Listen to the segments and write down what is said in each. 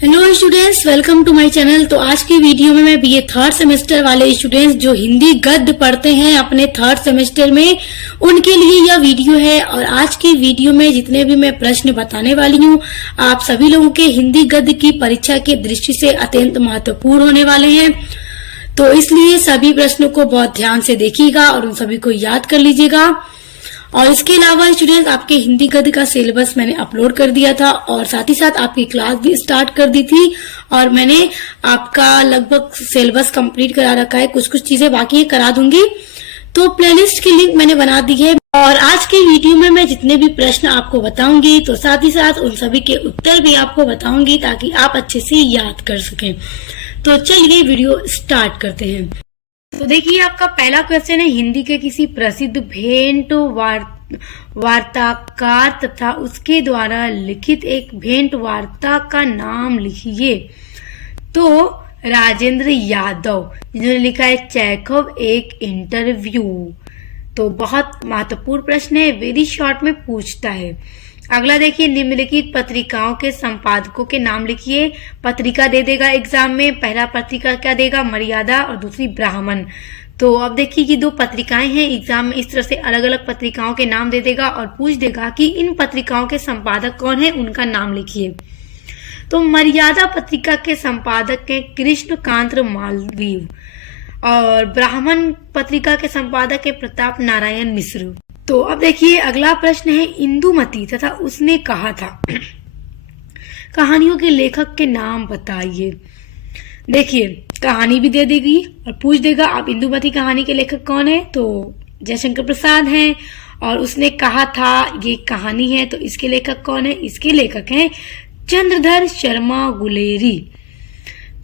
Hello students, welcome to my channel. तो आज की वीडियो में मैं बीए थर्ड सेमेस्टर वाले स्टूडेंट्स जो हिंदी गद्य पढ़ते हैं अपने थर्ड सेमेस्टर में, उनके लिए यह वीडियो है। और आज की वीडियो में जितने भी मैं प्रश्न बताने वाली हूँ, आप सभी लोगों के हिंदी गद्य की परीक्षा की दृष्टि से अत्यंत महत्वपूर्ण होने वाले हैं। तो इसलिए सभी प्रश्नों को बहुत ध्यान से देखिएगा और उन सभी को याद कर लीजिएगा। और इसके अलावा स्टूडेंट्स, आपके हिंदी गद्य का सिलेबस मैंने अपलोड कर दिया था और साथ ही साथ आपकी क्लास भी स्टार्ट कर दी थी और मैंने आपका लगभग सिलेबस कंप्लीट करा रखा है। कुछ कुछ चीजें बाकी है, करा दूंगी। तो प्लेलिस्ट की लिंक मैंने बना दी है और आज के वीडियो में मैं जितने भी प्रश्न आपको बताऊंगी तो साथ ही साथ उन सभी के उत्तर भी आपको बताऊंगी ताकि आप अच्छे से याद कर सकें। तो चलिए वीडियो स्टार्ट करते हैं। तो देखिए, आपका पहला क्वेश्चन है, हिंदी के किसी प्रसिद्ध भेंट वार्ताकार तथा उसके द्वारा लिखित एक भेंट वार्ता का नाम लिखिए। तो राजेंद्र यादव, जिन्होंने लिखा है चेखव एक इंटरव्यू। तो बहुत महत्वपूर्ण प्रश्न है, वेरी शॉर्ट में पूछता है। अगला देखिए, निम्नलिखित पत्रिकाओं के संपादकों के नाम लिखिए। पत्रिका दे देगा एग्जाम में, पहला पत्रिका क्या देगा, मर्यादा, और दूसरी ब्राह्मण। तो अब देखिए कि दो पत्रिकाएं हैं, एग्जाम में इस तरह से अलग अलग पत्रिकाओं के नाम दे देगा और पूछ देगा कि इन पत्रिकाओं के संपादक कौन है, उनका नाम लिखिए। तो मर्यादा पत्रिका के संपादक है कृष्णकांत मालवीय और ब्राह्मण पत्रिका के संपादक है प्रताप नारायण मिश्र। तो अब देखिए, अगला प्रश्न है, इंदुमती तथा उसने कहा था कहानियों के लेखक के नाम बताइए। देखिए, कहानी भी दे देगी और पूछ देगा आप इंदुमती कहानी के लेखक कौन है। तो जयशंकर प्रसाद हैं और उसने कहा था ये कहानी है, तो इसके लेखक कौन है, इसके लेखक हैं चंद्रधर शर्मा गुलेरी।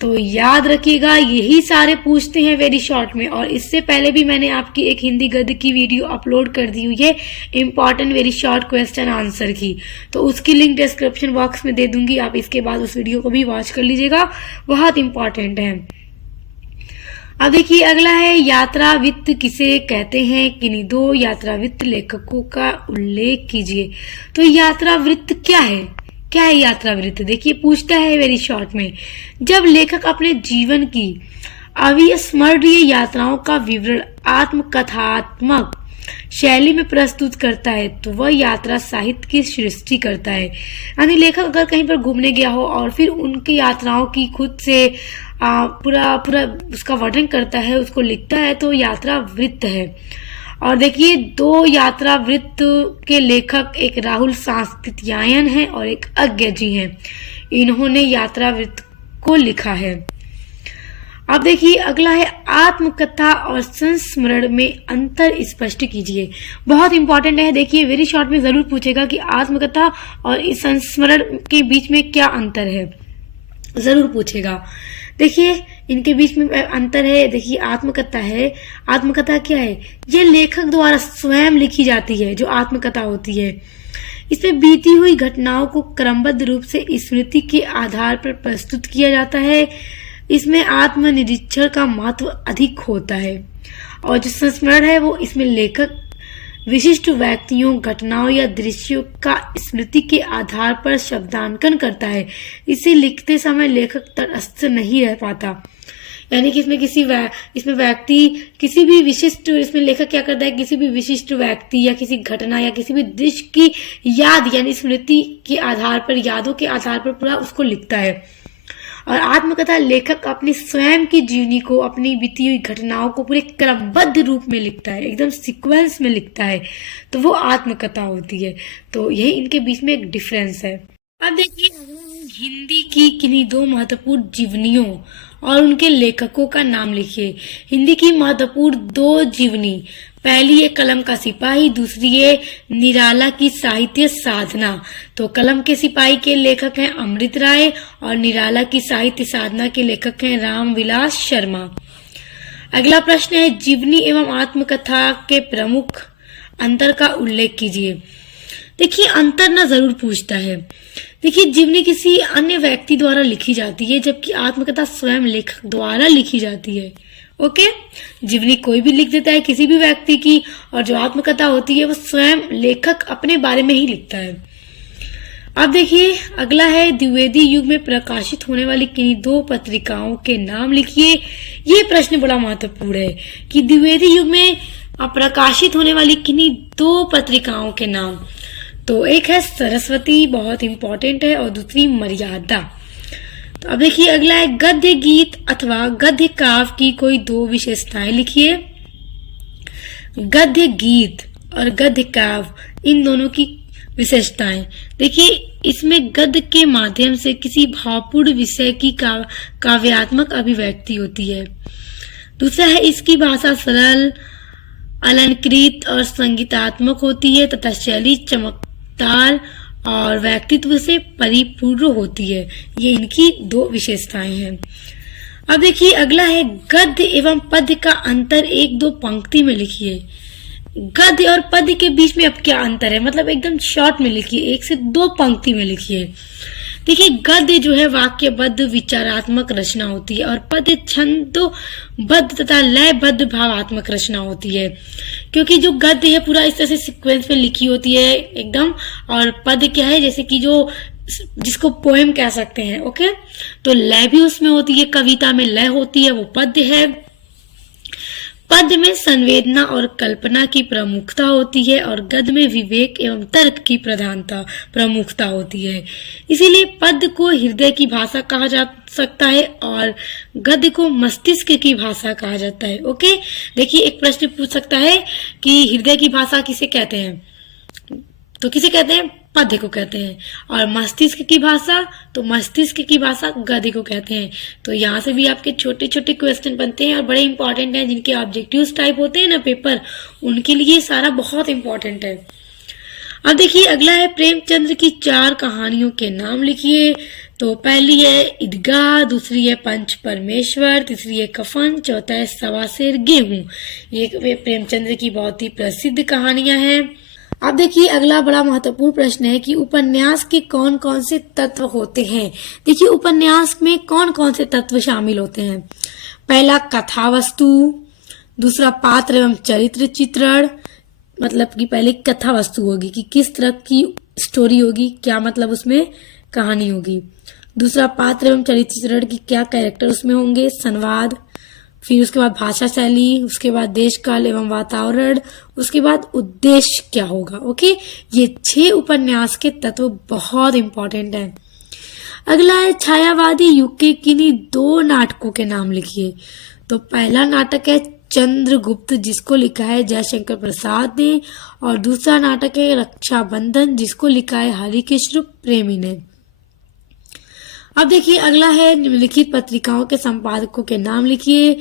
तो याद रखिएगा, यही सारे पूछते हैं वेरी शॉर्ट में। और इससे पहले भी मैंने आपकी एक हिंदी गद्य की वीडियो अपलोड कर दी हुई है, important very short question answer की। तो उसकी लिंक डिस्क्रिप्शन बॉक्स में दे दूंगी, आप इसके बाद उस वीडियो को भी वॉच कर लीजिएगा, बहुत इंपॉर्टेंट है। अब देखिए, अगला है, यात्रा वृत्त किसे कहते हैं, किन्हीं दो यात्रा वृत्त लेखकों का उल्लेख कीजिए। तो यात्रा वृत्त क्या है यात्रा वृत्त? देखिए, पूछता है वेरी शॉर्ट में, जब लेखक अपने जीवन की अविस्मरणीय यात्राओं का विवरण आत्मकथात्मक शैली में प्रस्तुत करता है तो वह यात्रा साहित्य की सृष्टि करता है। यानी लेखक अगर कहीं पर घूमने गया हो और फिर उनकी यात्राओं की खुद से पूरा उसका वर्णन करता है, उसको लिखता है, तो यात्रा वृत्त है। और देखिए, दो यात्रा वृत्त के लेखक एक राहुल सांस्कृत्यायन है और एक अज्ञ जी हैं। इन्होंने यात्रा वृत्त को लिखा है। अब देखिए, अगला है, आत्मकथा और संस्मरण में अंतर स्पष्ट कीजिए। बहुत इंपॉर्टेंट है, देखिए वेरी शॉर्ट में जरूर पूछेगा कि आत्मकथा और संस्मरण के बीच में क्या अंतर है, जरूर पूछेगा। देखिए, इनके बीच में अंतर है। देखिए, आत्मकथा है, आत्मकथा क्या है, ये लेखक द्वारा स्वयं लिखी जाती है। जो आत्मकथा होती है, इसमें बीती हुई घटनाओं को क्रमबद्ध रूप से स्मृति के आधार पर प्रस्तुत किया जाता है। इसमें आत्मनिरीक्षण का महत्व अधिक होता है। और जो संस्मरण है, वो इसमें लेखक विशिष्ट व्यक्तियों, घटनाओं या दृश्यों का स्मृति के आधार पर शब्दांकन करता है। इसे लिखते समय लेखक तटस्थ नहीं रह पाता। यानी कि इसमें व्यक्ति किसी भी विशिष्ट, इसमें लेखक क्या करता है, किसी भी विशिष्ट व्यक्ति या किसी घटना या किसी भी दृश्य की याद यानी स्मृति के आधार पर, यादों के आधार पर पूरा उसको लिखता है। और आत्मकथा लेखक अपनी स्वयं की जीवनी को, अपनी बीती हुई घटनाओं को पूरे क्रमबद्ध रूप में लिखता है, एकदम सीक्वेंस में लिखता है, तो वो आत्मकथा होती है। तो यही इनके बीच में एक डिफरेंस है। अब देखिए, हिंदी की किन्हीं दो महत्वपूर्ण जीवनियों और उनके लेखकों का नाम लिखिए। हिंदी की महत्वपूर्ण दो जीवनी, पहली है कलम का सिपाही, दूसरी है निराला की साहित्य साधना। तो कलम के सिपाही के लेखक हैं अमृत राय और निराला की साहित्य साधना के लेखक हैं रामविलास शर्मा। अगला प्रश्न है, जीवनी एवं आत्मकथा के प्रमुख अंतर का उल्लेख कीजिए। देखिए, अंतर ना जरूर पूछता है। देखिए, जीवनी किसी अन्य व्यक्ति द्वारा लिखी जाती है जबकि आत्मकथा स्वयं लेखक द्वारा लिखी जाती है। ओके, जीवनी कोई भी लिख देता है किसी भी व्यक्ति की, और जो आत्मकथा होती है वो स्वयं लेखक अपने बारे में ही लिखता है। अब देखिए अगला है द्विवेदी युग में प्रकाशित होने वाली किन्हीं दो पत्रिकाओं के नाम लिखिए। ये प्रश्न बड़ा महत्वपूर्ण है कि द्विवेदी युग में प्रकाशित होने वाली किन्हीं दो पत्रिकाओं के नाम। तो एक है सरस्वती, बहुत इंपॉर्टेंट है, और दूसरी मर्यादा। तो अब देखिए अगला है गद्य गीत अथवा गद्य काव्य की कोई दो विशेषताएं लिखिए। गद्य गीत और गद्य काव्य इन दोनों की विशेषताएं देखिए, इसमें गद्य के माध्यम से किसी भावपूर्ण विषय की काव्यात्मक अभिव्यक्ति होती है। दूसरा है इसकी भाषा सरल, अलंकृत और संगीतात्मक होती है तथा शैली चमकदार और व्यक्तित्व से परिपूर्ण होती है। ये इनकी दो विशेषताएं हैं। अब देखिए अगला है गद्य एवं पद्य का अंतर एक दो पंक्ति में लिखिए। गद्य और पद्य के बीच में अब क्या अंतर है, मतलब एकदम शॉर्ट में लिखिए, एक से दो पंक्ति में लिखिए। देखिए गद्य जो है वाक्यबद्ध विचारात्मक रचना होती है और पद्य छंदोबद्ध तथा लयबद्ध भावात्मक रचना होती है। क्योंकि जो गद्य है पूरा इस तरह से सीक्वेंस में लिखी होती है एकदम, और पद्य क्या है जैसे कि जो जिसको पोएम कह सकते हैं। ओके, तो लय भी उसमें होती है, कविता में लय होती है, वो पद्य है। पद्य में संवेदना और कल्पना की प्रमुखता होती है और गद्य में विवेक एवं तर्क की प्रमुखता होती है। इसीलिए पद्य को हृदय की भाषा कहा जा सकता है और गद्य को मस्तिष्क की भाषा कहा जाता है। ओके, देखिए एक प्रश्न पूछ सकता है कि हृदय की भाषा किसे कहते हैं, तो किसे कहते हैं, पद्य को कहते हैं। और मस्तिष्क की भाषा, तो मस्तिष्क की भाषा गद्य को कहते हैं। तो यहाँ से भी आपके छोटे छोटे क्वेश्चन बनते हैं और बड़े इंपॉर्टेंट हैं, जिनके ऑब्जेक्टिव्स टाइप होते हैं ना पेपर, उनके लिए सारा बहुत इंपॉर्टेंट है। अब देखिए अगला है प्रेमचंद्र की 4 कहानियों के नाम लिखिए। तो पहली है ईदगाह, दूसरी है पंच परमेश्वर, तीसरी है कफन, चौथा है सवा सेर गेहूं। ये प्रेमचंद्र की बहुत ही प्रसिद्ध कहानियां हैं। अब देखिए अगला बड़ा महत्वपूर्ण प्रश्न है कि उपन्यास के कौन कौन से तत्व होते हैं। देखिए उपन्यास में कौन कौन से तत्व शामिल होते हैं। पहला कथा वस्तु, दूसरा पात्र एवं चरित्र चित्रण, मतलब कि पहले कथा वस्तु होगी कि किस तरह की स्टोरी होगी, क्या मतलब उसमें कहानी होगी। दूसरा पात्र एवं चरित्र चित्रण की क्या कैरेक्टर उसमें होंगे, संवाद। फिर उसके बाद भाषा शैली, उसके बाद देश काल एवं वातावरण, उसके बाद उद्देश्य क्या होगा। ओके, ये 6 उपन्यास के तत्व बहुत इंपॉर्टेंट हैं। अगला है छायावादी युग के किन्हीं 2 नाटकों के नाम लिखिए। तो पहला नाटक है चंद्रगुप्त, जिसको लिखा है जयशंकर प्रसाद ने, और दूसरा नाटक है रक्षाबंधन, जिसको लिखा है हरिकृष्ण प्रेमी ने। अब देखिए अगला है निम्नलिखित पत्रिकाओं के संपादकों के नाम लिखिए।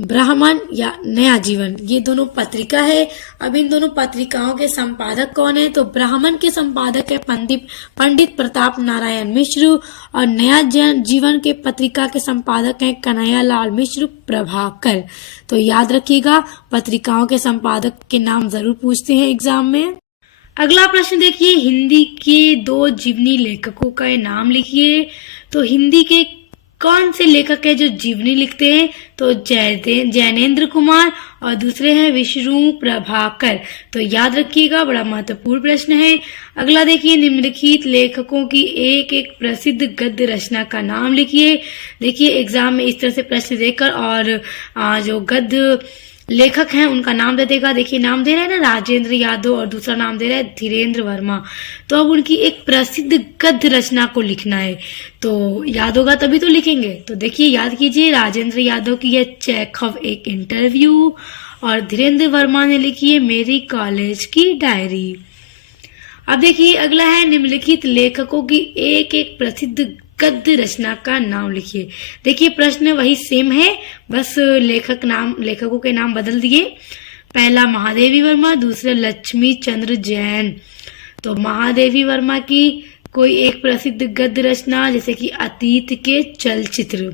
ब्राह्मण या नया जीवन, ये दोनों पत्रिका है। अब इन दोनों पत्रिकाओं के संपादक कौन है, तो ब्राह्मण के संपादक है पंडित प्रताप नारायण मिश्र, और नया जीवन के पत्रिका के संपादक हैं कन्हैयालाल मिश्र प्रभाकर। तो याद रखिएगा, पत्रिकाओं के संपादक के नाम जरूर पूछते हैं एग्जाम में। अगला प्रश्न देखिए, हिंदी के 2 जीवनी लेखकों का नाम लिखिए। तो हिंदी के कौन से लेखक है जो जीवनी लिखते हैं, तो जैनेन्द्र कुमार, और दूसरे हैं विष्णु प्रभाकर। तो याद रखिएगा, बड़ा महत्वपूर्ण प्रश्न है। अगला देखिए, निम्नलिखित लेखकों की एक एक प्रसिद्ध गद्य रचना का नाम लिखिए। देखिए एग्जाम में इस तरह से प्रश्न देकर और जो गद्य लेखक हैं उनका नाम दे देगा। देखिए नाम दे रहा है ना राजेंद्र यादव, और दूसरा नाम दे रहा है धीरेन्द्र वर्मा। तो अब उनकी एक प्रसिद्ध गद्य रचना को लिखना है, तो याद होगा तभी तो लिखेंगे। तो देखिए याद कीजिए, राजेंद्र यादव की है चेखव एक इंटरव्यू, और धीरेन्द्र वर्मा ने लिखी है मेरी कॉलेज की डायरी। अब देखिए अगला है निम्नलिखित लेखकों की एक एक प्रसिद्ध गद्य रचना का नाम लिखिए। देखिए प्रश्न वही सेम है, बस लेखकों के नाम बदल दिए। पहला महादेवी वर्मा, दूसरे लक्ष्मी चंद्र जैन। तो महादेवी वर्मा की कोई एक प्रसिद्ध गद्य रचना जैसे कि अतीत के चलचित्र,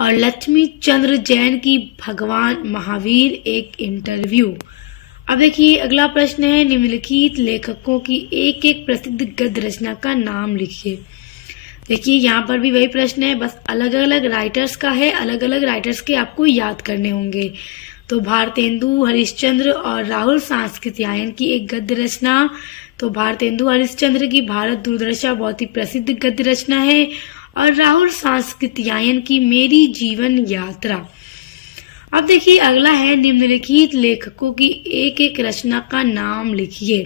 और लक्ष्मी चंद्र जैन की भगवान महावीर एक इंटरव्यू। अब देखिए अगला प्रश्न है, निम्नलिखित लेखकों की एक एक प्रसिद्ध गद्य रचना का नाम लिखिए। देखिए यहाँ पर भी वही प्रश्न है, बस अलग अलग राइटर्स का है, अलग अलग राइटर्स के आपको याद करने होंगे। तो भारतेंदु हरिश्चंद्र और राहुल सांस्कृत्यायन की एक गद्य रचना, तो भारतेंदु हरिश्चंद्र की भारत दुर्दशा बहुत ही प्रसिद्ध गद्य रचना है। और राहुल सांस्कृत्यायन की मेरी जीवन यात्रा। अब देखिए अगला है निम्नलिखित लेखकों की एक एक रचना का नाम लिखिए।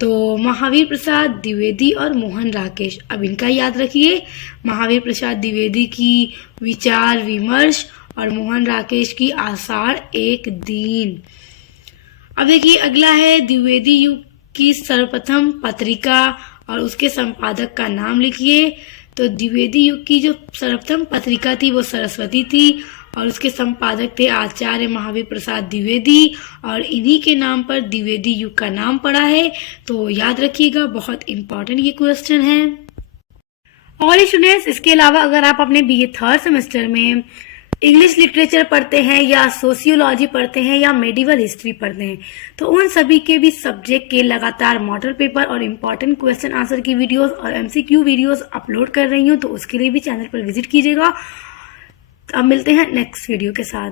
तो महावीर प्रसाद द्विवेदी और मोहन राकेश। अब इनका याद रखिए, महावीर प्रसाद द्विवेदी की विचार विमर्श और मोहन राकेश की आषाढ़ एक दिन। अब देखिए अगला है द्विवेदी युग की सर्वप्रथम पत्रिका और उसके संपादक का नाम लिखिए। तो द्विवेदी युग की जो सर्वप्रथम पत्रिका थी वो सरस्वती थी और उसके संपादक थे आचार्य महावीर प्रसाद द्विवेदी और इन्हीं के नाम पर द्विवेदी युग का नाम पड़ा है। तो याद रखिएगा, बहुत इंपॉर्टेंट ये क्वेश्चन है। और स्टूडेंट्स इसके अलावा अगर आप अपने बीए थर्ड सेमेस्टर में इंग्लिश लिटरेचर पढ़ते हैं या सोशियोलॉजी पढ़ते हैं या मेडिवल हिस्ट्री पढ़ते हैं तो उन सभी के भी सब्जेक्ट के लगातार मॉडल पेपर और इम्पॉर्टेंट क्वेश्चन आंसर की वीडियोस और एमसीक्यू वीडियोस अपलोड कर रही हूँ, तो उसके लिए भी चैनल पर विजिट कीजिएगा। अब मिलते हैं नेक्स्ट वीडियो के साथ।